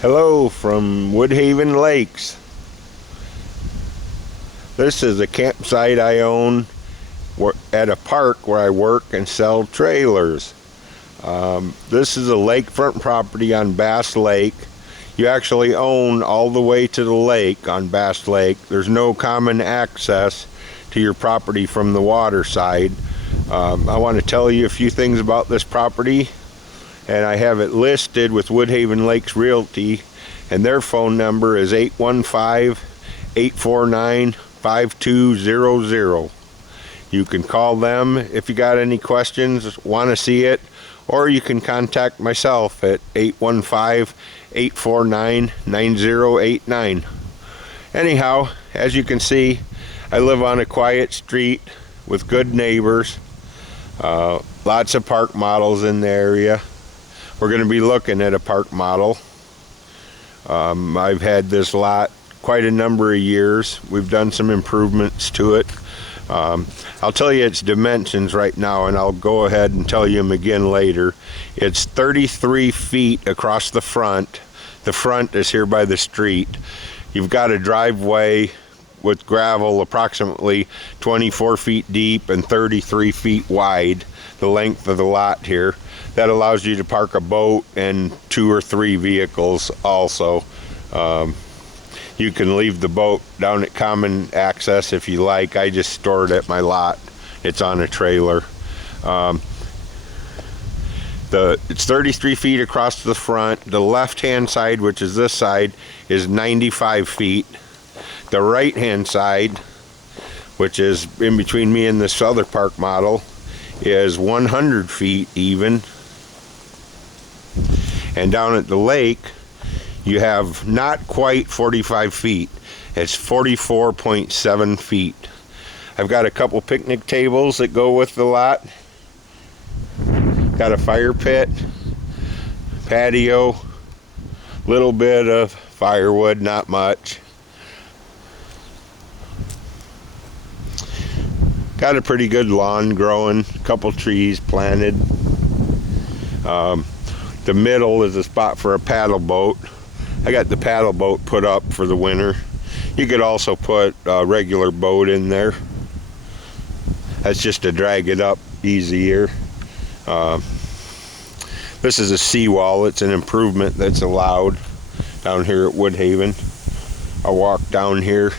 Hello from Woodhaven Lakes. This is a campsite I own at a park where I work and sell trailers. This is a lakefront property on Bass Lake. You actually own all the way to the lake on Bass Lake. There's no common access to your property from the water side. I want to tell you a few things about this property, and I have it listed with Woodhaven Lakes Realty, and their phone number is 815-849-5200. You can call them if you got any questions, want to see it, or you can contact myself at 815-849-9089. Anyhow, as you can see, I live on a quiet street with good neighbors, lots of park models in the area. We're going to be looking at a park model. I've had this lot quite a number of years. We've done some improvements to it. I'll tell you its dimensions right now, and I'll go ahead and tell you them again later. It's 33 feet across the front. The front is here by the street. You've got a driveway with gravel approximately 24 feet deep and 33 feet wide, the length of the lot here. That allows you to park a boat and 2 or 3 vehicles also. You can leave the boat down at common access if you like. I just store it at my lot. It's on a trailer. It's 33 feet across the front. The left-hand side, which is this side, is 95 feet. The right-hand side, which is in between me and this other park model, is 100 feet even. And down at the lake, you have not quite 45 feet. It's 44.7 feet. I've got a couple picnic tables that go with the lot. Got a fire pit, patio, little bit of firewood, not much. Got a pretty good lawn growing, a couple trees planted. The middle is a spot for a paddle boat. I got the paddle boat put up for the winter. You could also put a regular boat in there. That's just to drag it up easier. This is a seawall. It's an improvement that's allowed down here at Woodhaven. I'll walk down here.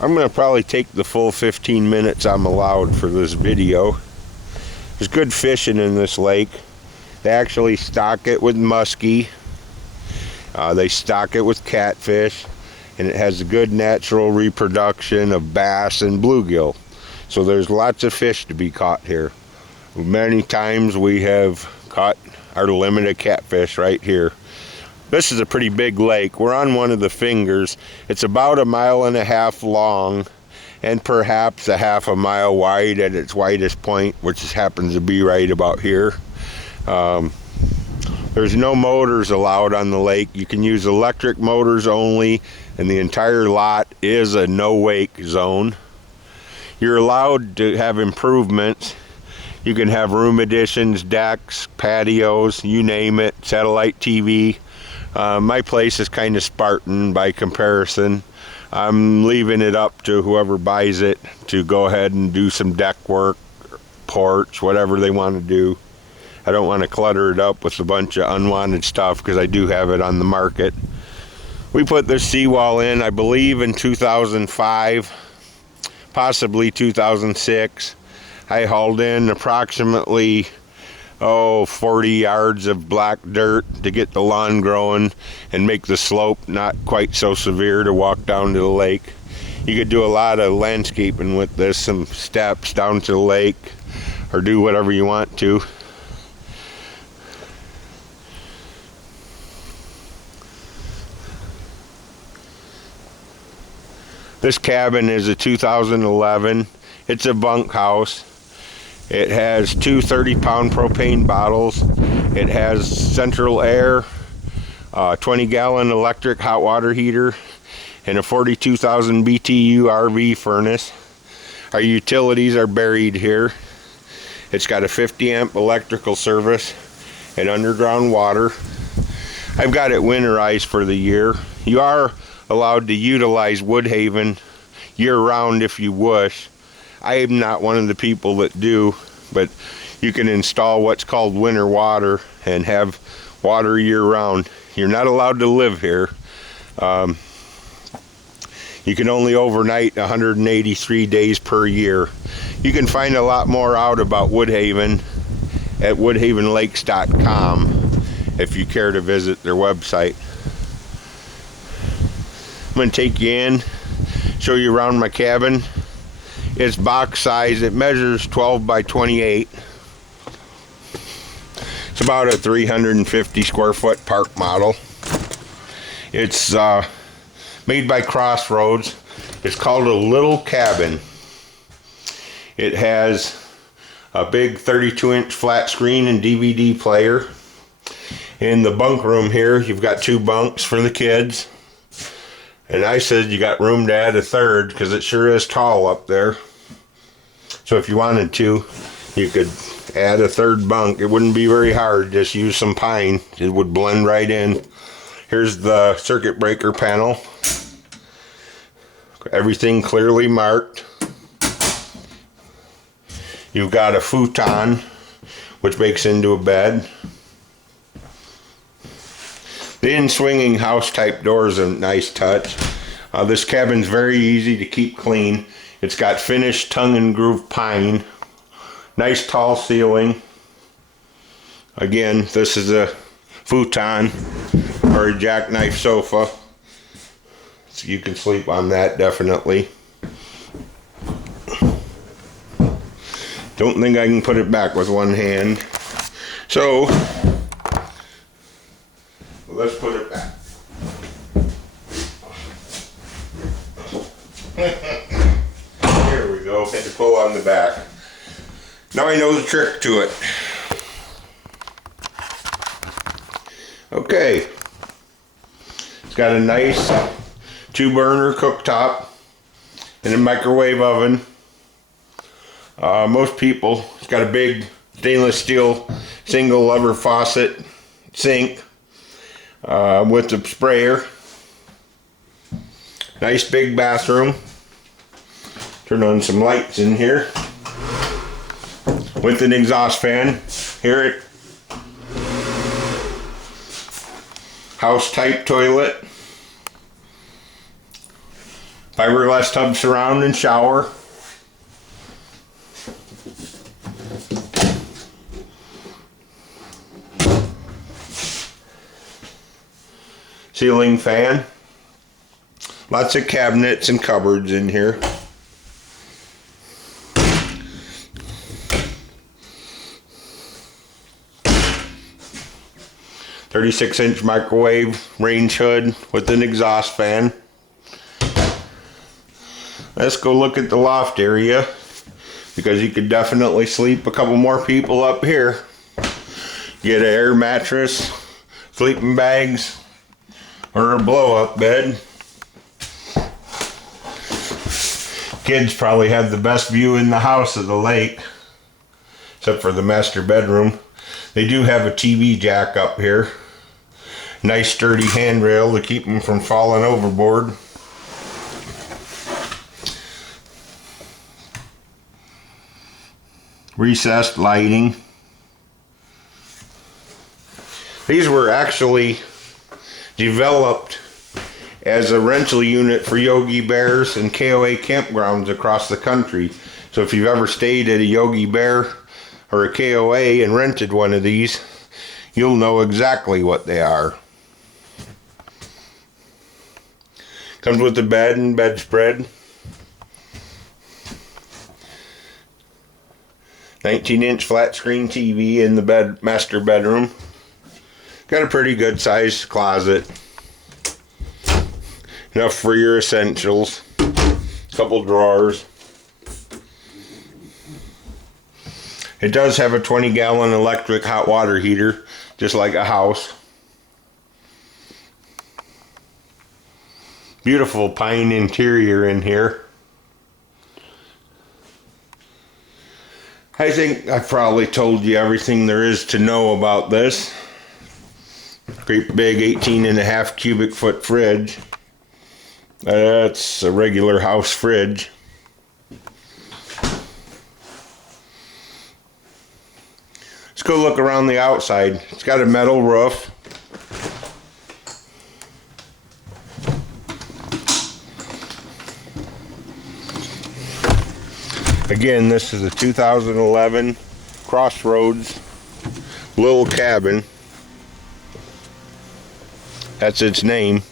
I'm going to probably take the full 15 minutes I'm allowed for this video. There's good fishing in this lake. They actually stock it with muskie. They stock it with catfish, and it has a good natural reproduction of bass and bluegill. So there's lots of fish to be caught here. Many times we have caught our limited catfish right here. This is a pretty big lake. We're on one of the fingers. It's about 1.5 miles long and perhaps a half a mile wide at its widest point, which happens to be right about here. There's no motors allowed on the lake. You can use electric motors only, and the entire lot is a no-wake zone. You're allowed to have improvements. You can have room additions, decks, patios, you name it, satellite TV. My place is kind of Spartan by comparison. I'm leaving it up to whoever buys it to go ahead and do some deck work, porch, whatever they want to do. I don't want to clutter it up with a bunch of unwanted stuff because I do have it on the market. We put this seawall in, I believe, in 2005, possibly 2006. I hauled in approximately 40 yards of black dirt to get the lawn growing and make the slope not quite so severe to walk down to the lake. You could do a lot of landscaping with this, some steps down to the lake, or do whatever you want to. This cabin is a 2011. It's a bunkhouse. It has 2 30-pound propane bottles. It has central air, 20-gallon electric hot water heater, and a 42,000 BTU RV furnace. Our utilities are buried here. It's got a 50-amp electrical service and underground water. I've got it winterized for the year. You are allowed to utilize Woodhaven year-round if you wish. I am not one of the people that do, but you can install what's called winter water and have water year-round. You're not allowed to live here. You can only overnight 183 days per year. You can find a lot more out about Woodhaven at woodhavenlakes.com if you care to visit their website. I'm going to take you in, show you around my cabin. It's box size. It measures 12 by 28. It's about a 350 square foot park model. It's made by Crossroads. It's called a little cabin. It has a big 32-inch flat screen and DVD player. In the bunk room here, you've got 2 bunks for the kids. And I said you got room to add a third because it sure is tall up there. So if you wanted to, you could add a third bunk. It wouldn't be very hard. Just use some pine. It would blend right in. Here's the circuit breaker panel. Everything clearly marked. You've got a futon, which makes into a bed. The in-swinging house-type door is a nice touch. This cabin's very easy to keep clean. It's got finished tongue and groove pine. Nice tall ceiling. Again, this is a futon or a jackknife sofa. So you can sleep on that definitely. Don't think I can put it back with one hand. So let's put it back. Here we go. Had to pull on the back. Now I know the trick to it. Okay. It's got a nice 2-burner cooktop and a microwave oven. Most people, it's got a big stainless steel single lever faucet sink with the sprayer. Nice big bathroom. Turn on some lights in here with an exhaust fan. Hear it. House type toilet. Fiberglass tub surround and shower. Ceiling fan. Lots of cabinets and cupboards in here. "36-inch microwave range hood with an exhaust fan." Let's go look at the loft area, because you could definitely sleep a couple more people up here. Get an air mattress, sleeping bags, or a blow-up bed. Kids probably have the best view in the house of the lake, except for the master bedroom. They do have a TV jack up here. Nice sturdy handrail to keep them from falling overboard. Recessed lighting. These were actually developed as a rental unit for Yogi Bears and KOA campgrounds across the country. So if you've ever stayed at a Yogi Bear or a KOA and rented one of these, you'll know exactly what they are. Comes with a bed and bedspread. 19-inch flat screen TV in the master bedroom. Got a pretty good sized closet. Enough for your essentials. Couple drawers. It does have a 20-gallon electric hot water heater, just like a house. Beautiful pine interior in here. I think I've probably told you everything there is to know about this. Great big 18.5 cubic foot fridge. That's a regular house fridge. Let's go look around the outside. It's got a metal roof. Again, this is a 2011 Crossroads little cabin. That's its name.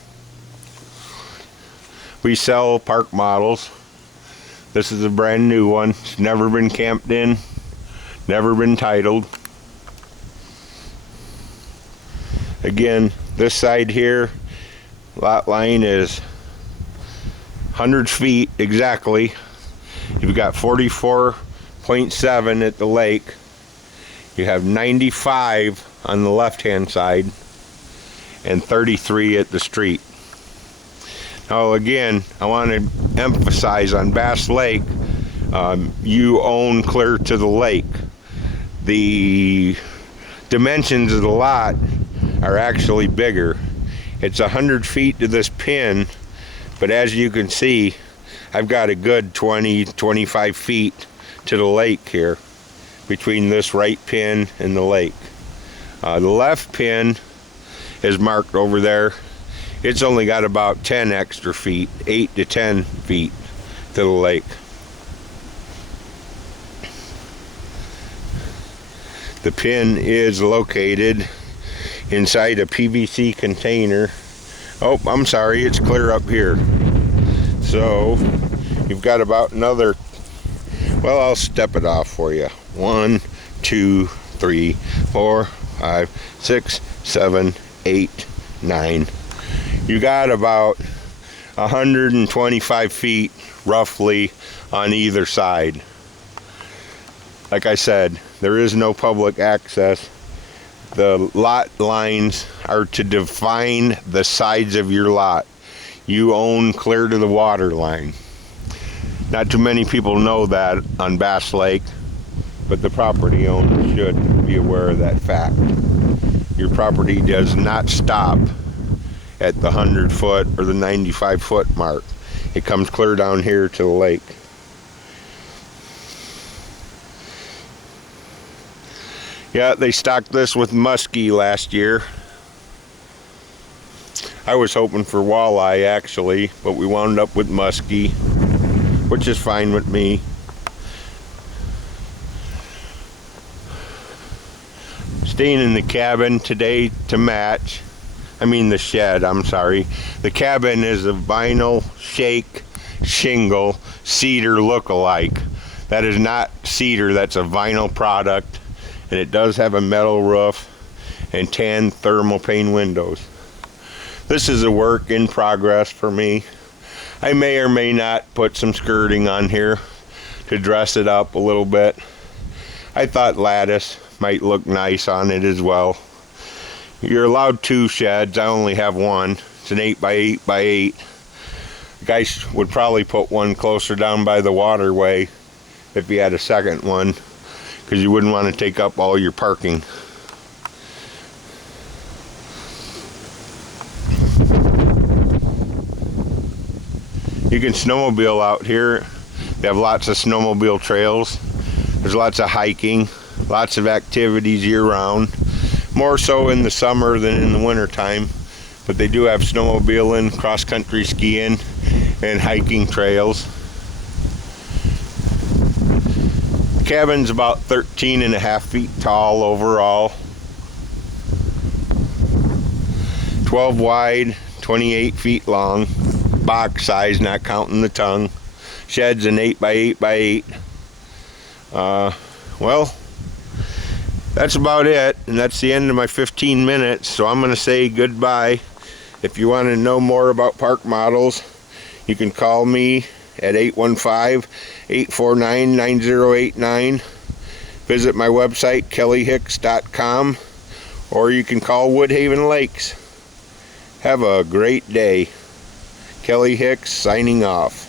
We sell park models. This is a brand new one. It's never been camped in, never been titled. Again, this side here, lot line is 100 feet exactly. You've got 44.7 at the lake. You have 95 on the left-hand side and 33 at the street. Now again, I want to emphasize on Bass Lake, you own clear to the lake. The dimensions of the lot are actually bigger. It's 100 feet to this pin, but as you can see, I've got a good 20-25 feet to the lake here between this right pin and the lake. The left pin is marked over there. It's only got about 10 extra feet, 8 to 10 feet to the lake. The pin is located inside a PVC container. Oh, I'm sorry, it's clear up here. So you've got about another, well, I'll step it off for you. 1, 2, 3, 4, 5, 6, 7, 8, 9. You got about 125 feet roughly on either side. Like I said, there is no public access. The lot lines are to define the sides of your lot. You own clear to the water line. Not too many people know that on Bass Lake, but the property owner should be aware of that fact. Your property does not stop at the 100 foot or the 95 foot mark. It comes clear down here to the lake. Yeah, they stocked this with muskie last year. I was hoping for walleye actually, but we wound up with muskie, which is fine with me. Staying in the cabin today to match. The shed, I'm sorry. The cabin is a vinyl shake shingle cedar look-alike. That is not cedar, that's a vinyl product, and it does have a metal roof and tan thermal pane windows. This is a work in progress for me. I may or may not put some skirting on here to dress it up a little bit. I thought lattice might look nice on it as well. You're allowed 2 sheds. I only have one. It's an 8x8x8. The guys would probably put one closer down by the waterway if you had a second one, because you wouldn't want to take up all your parking. You can snowmobile out here. They have lots of snowmobile trails. There's lots of hiking, lots of activities year-round. More so in the summer than in the winter time, but they do have snowmobiling, cross-country skiing, and hiking trails. The cabin's about 13.5 feet tall overall, 12 wide, 28 feet long, box size, not counting the tongue. Shed's an 8x8x8. Well, that's about it, and that's the end of my 15 minutes, so I'm going to say goodbye. If you want to know more about park models, you can call me at 815-849-9089. Visit my website, kellyhicks.com, or you can call Woodhaven Lakes. Have a great day. Kelly Hicks signing off.